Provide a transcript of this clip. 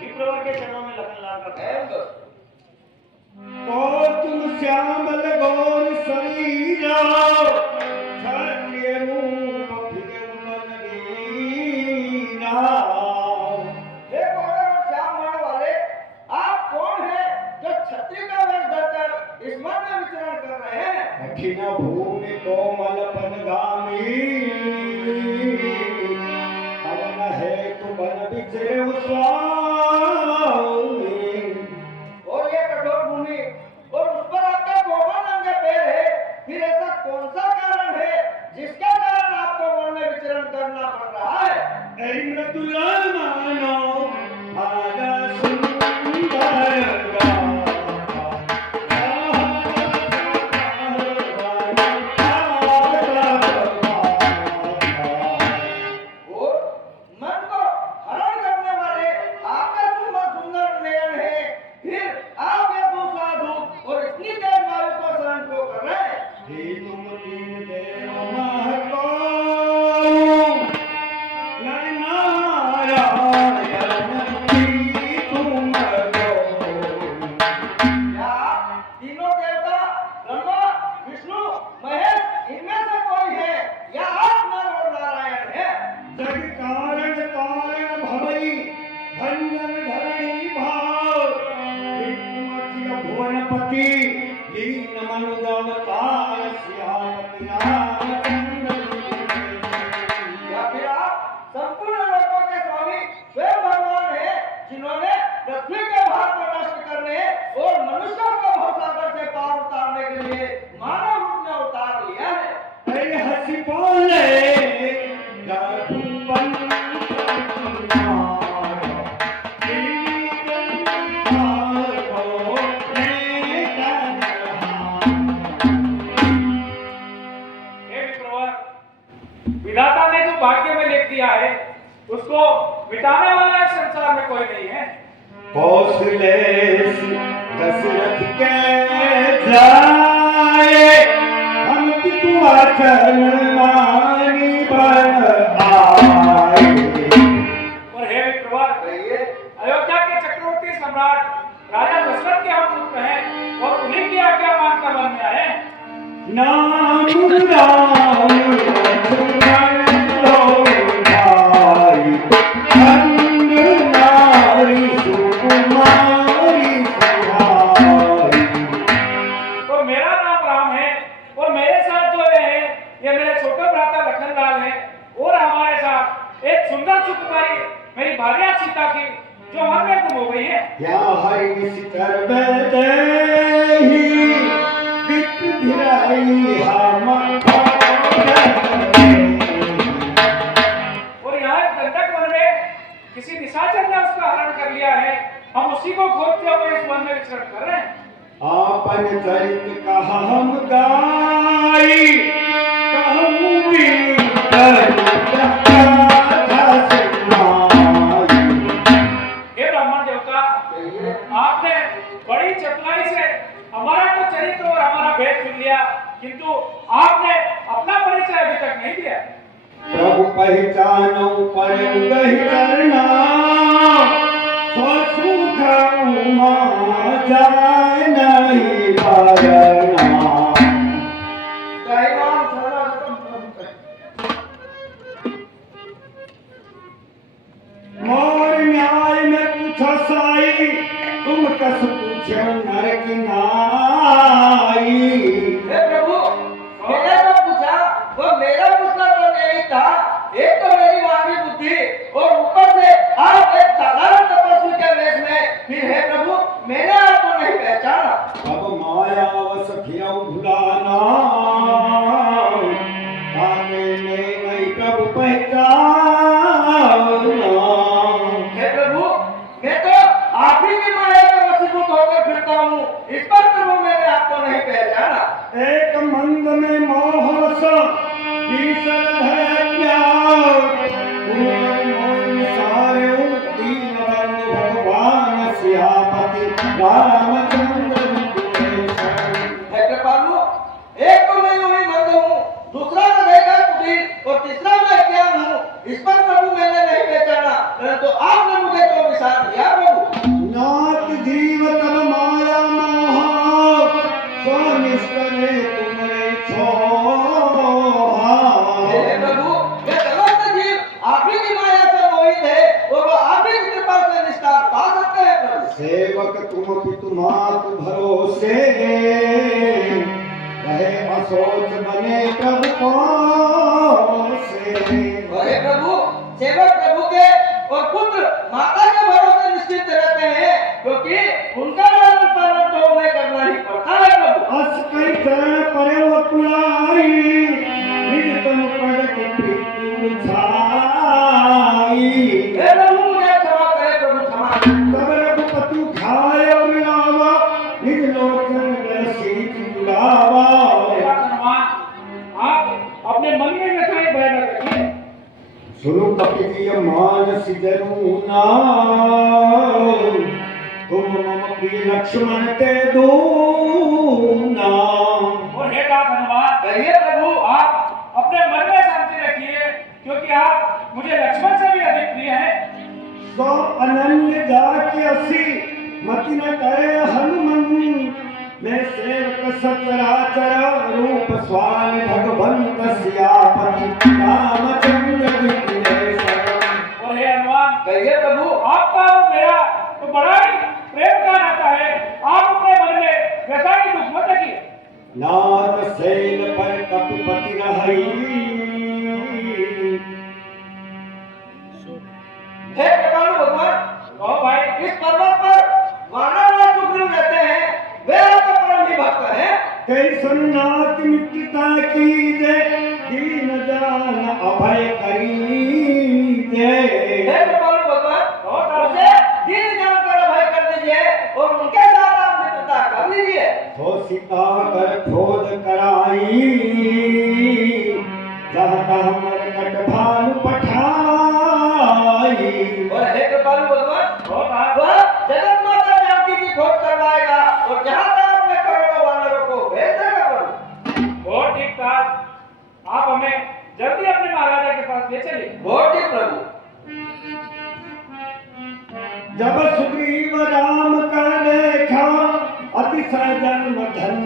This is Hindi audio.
विप्रवर के चरणों में लगन लाकर तो तुम श्यामल गौर शरीरा क्षत्रिय रूप फिर मन वीरा। हे गौरव श्याम वर्ण वाले, आप कौन हैं जो क्षत्रिय का वेश धरकर इस वन में विचरण कर रहे हैं? कठिन भूमि कोमल पनगामी पवन है तु बन विचरे स्वामी। और ये कठोर भूमि और उस पर आपका कोमल नंगे पैर है, फिर ऐसा कौन सा कारण है जिसके कारण आपको वन में विचरण करना पड़ रहा है? ऐ मृदुला मानो आजा सुंदर और मन को हरण करने वाले आपका सुंदर सुंदर नयन है, फिर आप ये दुसाधु और इतनी तेज वायु को सहन क्यों कर रहे हैं? हे तुम दीन देव महको नर नारायण की तुम गो। क्या तीनों देवता ब्रह्मा विष्णु महेश इनमें से कोई है या आप नर और नारायण है? जग कारण कारण भवई भंजन धरणी भाव हिमखिल भुवनपति लीन मनुज अवतार श्यामति रामचंद्र। या फिर आप संपूर्ण लोकों के स्वामी स्वयं भगवान है, जिन्होंने पृथ्वी के भार को नष्ट करने और मनुष्यों को भवसागर से पार उतारने के लिए मानव रूप में अवतार लिया है। ऐ हंसी बोले दर्पण हे विप्रवर, विधाता ने जो भाग्य में लिख दिया है उसको मिटाने वाला इस संसार में कोई नहीं है। कौशले दशरथ के जाए हम तू चरण मानी बन आए। और हे विप्रवर, अयोध्या के चक्रवर्ती सम्राट राजा दशरथ के हम पुत्र हैं और उन्हीं की आज्ञा मानकर वन में आए हैं। नाम राम लक्ष्मण लो भाई अंग नारी सुकुमारी सुहाई। और मेरा नाम राम है और मेरे साथ जो ये मेरे छोटे भ्राता लखनलाल हैं और हमारे साथ एक सुंदर सुकुमारी मेरी भार्या सीता की जो वन में गुम हो गई है। या हरि शिखर बैठे ही विप्राई हम और यहाँ गंधक वन में किसी निशाचर ने उसका हरण कर लिया है, हम उसी को खोजते हुए इस वन में विचरण कर रहे हैं। आपन चरित कहा हम गाई कहूँ भी हे ब्राह्मण देवता, आपने बड़ी चतुराई से हमारा तो चरित्र और हमारा भेद सुन लिया, किंतु आपने अपना परिचय अभी तक नहीं दिया। प्रभु पहचानो पर गही करना सुख जाय नहीं भरना। दैवान सर्वगतम प्रभु। मोर न्याय में पूछ साई तुम कस पूछो नर की नाई। हे प्रभु, मैंने जो पूछा वो मेरा पूछना तो नहीं था। एक तो मेरी वाणी बुद्धि और ऊपर से आप एक साधारण तपस्वी के वेश में, फिर हे प्रभु मैंने आपको नहीं पहचाना। अब मायावश किया भुलाना आने में नहीं प्रभु पहचाना। हे प्रभु, मैं तो आप ही की माया के वशीभूत होकर फिरता हूँ, इस पर प्रभु मैंने आपको नहीं पहचाना। एक मंद में मोह सा ईश्वर है प्यार मोह सारे दीन बंधु भगवान सियापति रामचंद्र। हे कृपालु, एक तो मैं यूं ही मंद हूँ, दूसरा मैं देखा कुटीर और तीसरा मैं अज्ञान हूँ, इस पर प्रभु मैंने नहीं पहचाना, परंतु आपने मुझे तो विसार दिया प्रभु। सेवक तुम पितुमात भरोसे रहे असोच बने प्रभु से। अरे प्रभु, सेवक प्रभु के और पुत्र माता के भरोसे निश्चित रहते हैं, क्योंकि उनका लालन पालन तो हमें करना ही पड़ता है प्रभु। अस कई चरण परे वो पुलाई निज तन प्रगट प्रीति उछाई। हे प्रभु मुझे क्षमा करे प्रभु, क्षमा करे। तब रघुपति खाए और लावा निज लोचन दर्शी बुलावा। मेरा हनुमान, आप अपने मन में व्यथा भय न रखिए। सुनो कपिय मानस जरूना तुम मम प्रिय लक्ष्मण ते दूना। और हे तात हनुमान, कहिए प्रभु। आप अपने मन में शांति रखिए, क्योंकि आप मुझे लक्ष्मण से भी अधिक प्रिय हैं। सो अनन्य जाके असी मति न करे हनुमन मैं सेवक सचराचर रूप स्वामी भगवंत सियापति रामचंद्र विपुल शरण। और हे हनुमान, कहिए प्रभु। आपका और मेरा तो बड़ा ही प्रेम का नाता है। आप अपने मन में व्यथा ही दुख मत रखिए। नाथ शैल पर कपिपति रही हे कृपालु भगवान, कहो भाई, इस पर्वत पर वानर राज सुग्रीव रहते हैं, वे आपके परम ही भक्त हैं। कई सन्नाथ मित्रता की जय दीन जान अभय करी जय। हे कृपालु भगवान, उसे दीन जानकर अभय कर दीजिए और उनके साथ आप मित्रता कर लीजिए। तो सीता कर खोज कराई जहाँ तहाँ मरकट भानु पठाई। और हे कृपालु भगवान, वह जगत माता जानकी की खोज करवाएगा और जहाँ तक अपने करोड़ों वानरों को भेज देगा प्रभु। बहुत ठीक था। आप हमें जल्दी अपने महाराजा के पास ले चलिए। बहुत ठीक प्रभु। जब सुग्रीव राम का देखा अतिशय जन्म धन